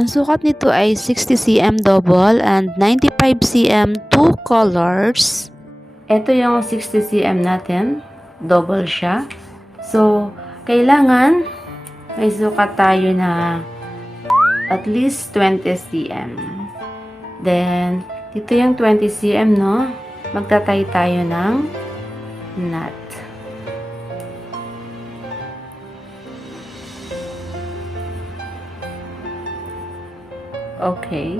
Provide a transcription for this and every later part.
Ang sukat nito ay 60 cm double and 95 cm two colors. Ito yung 60 cm natin. Double siya. So, kailangan may sukat tayo na at least 20 cm. Then, dito yung 20 cm, no? Magtatay tayo ng knot. Okay.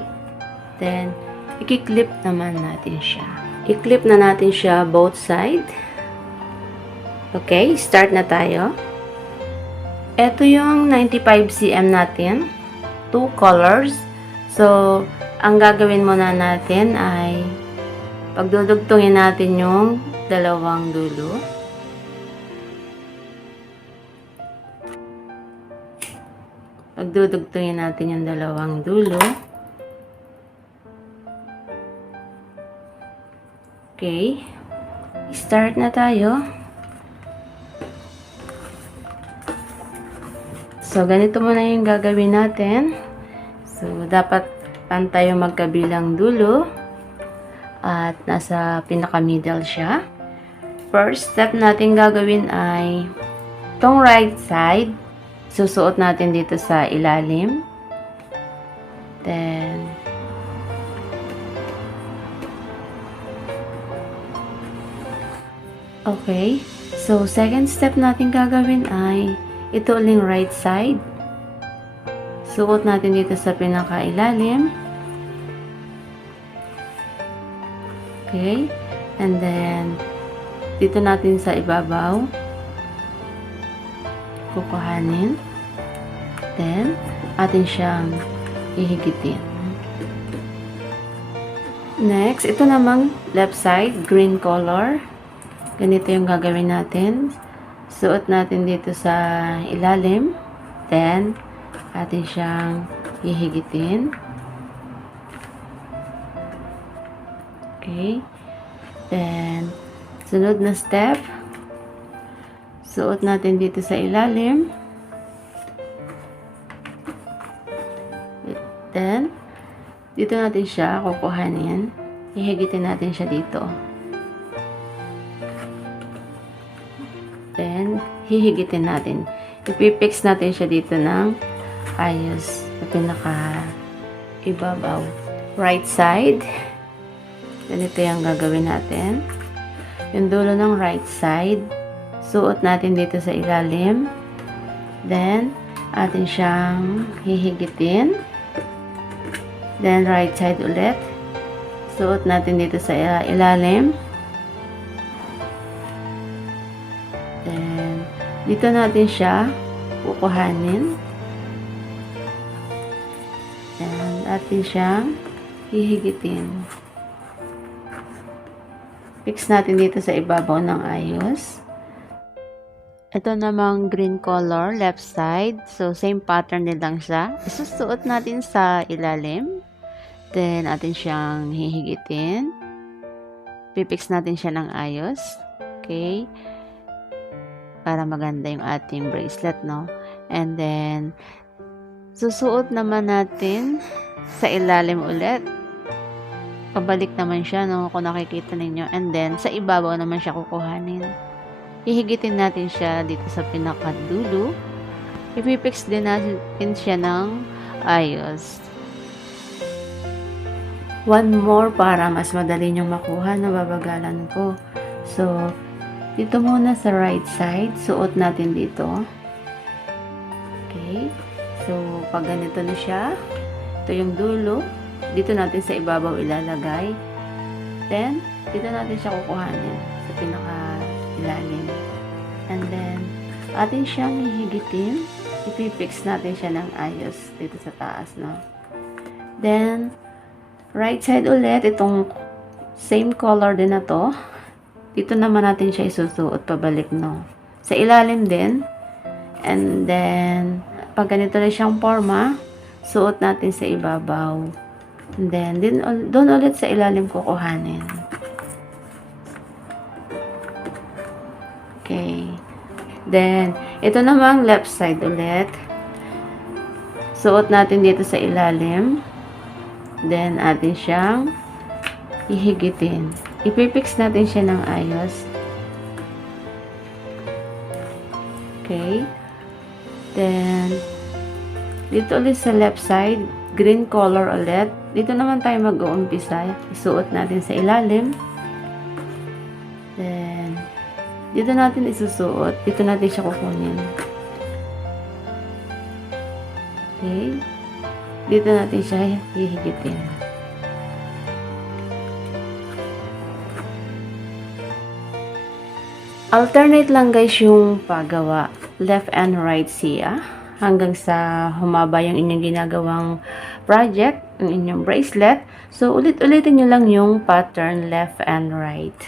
Then, i-clip naman natin siya. I-clip na natin siya both side. Okay, start na tayo. Ito yung 95 cm natin. Two colors. So, ang gagawin muna natin ay pagdudugtungin natin yung dalawang dulo. Pagdudugtungin natin yung dalawang dulo. Okay. Start na tayo. So, ganito muna yung gagawin natin. So, dapat pantay yung magkabilang dulo. At nasa pinaka-middle siya. First step natin gagawin ay itong right side. Susuot natin dito sa ilalim. Then, okay. So, second step natin gagawin ay ito uling right side. Suot natin dito sa pinaka-ilalim. Okay. And then, dito natin sa ibabaw. Kukuhanin. Then, atin siyang ihigitin. Next, ito namang left side, green color. Ganito yung gagawin natin. Suot natin dito sa ilalim. Then, atin siyang ihigitin. Okay. Then, sunod na step. Suot natin dito sa ilalim. Then, dito natin siya kukuhanin. Ihigitin natin siya dito. Then, hihigitin natin. Ipipix natin siya dito ng ayos sa pinaka-ibabaw. Right side. Ganito yung gagawin natin. Yung dulo ng right side. Suot natin dito sa ilalim. Then, atin siyang hihigitin. Then, right side ulit. Suot natin dito sa ilalim. Then, dito natin siya kukuhanin. Then, atin siyang hihigitin. Fix natin dito sa ibabaw ng ayos. Ito namang green color, left side. So, same pattern din lang siya. Isusuot natin sa ilalim. Then, atin siyang hihigitin. Pipix natin siya ng ayos. Okay. Para maganda yung ating bracelet, no? And then, susuot naman natin sa ilalim ulit. Pabalik naman siya, no? Kung nakikita ninyo. And then, sa ibabaw naman siya kukuhanin. Hihigitin natin siya dito sa pinakadulo. Ipipix din natin siya ng ayos. One more para mas madali nyong makuha. Nababagalan ko. So, dito muna sa right side. Suot natin dito. Okay. So, pag ganito na siya, ito yung dulo. Dito natin sa ibabaw ilalagay. Then, dito natin siya kukuhanin sa pinaka-ilalim. And then, atin siyang hihigitin. Ipipix natin siya ng ayos dito sa taas, no? Then, right side ulit, itong same color din na to. Dito naman natin siya isusuot pabalik, no? Sa ilalim din. And then, pag ganito na siyang forma, suot natin sa ibabaw. And then, doon ulit sa ilalim kukuhanin. Okay. Then, ito namang left side ulit. Suot natin dito sa ilalim. Then, atin siyang ihigitin. Ipipix natin siya ng ayos. Okay. Then, dito ulit sa left side, green color ulit. Dito naman tayo mag-uumpisa. Isuot natin sa ilalim. Then, dito natin isusuot. Dito natin siya kukunin. Okay. Dito natin siya hihigitin. Alternate lang guys yung paggawa. Left and right siya. Hanggang sa humaba yung inyong ginagawang project, yung inyong bracelet. So, ulit-ulitin nyo lang yung pattern left and right.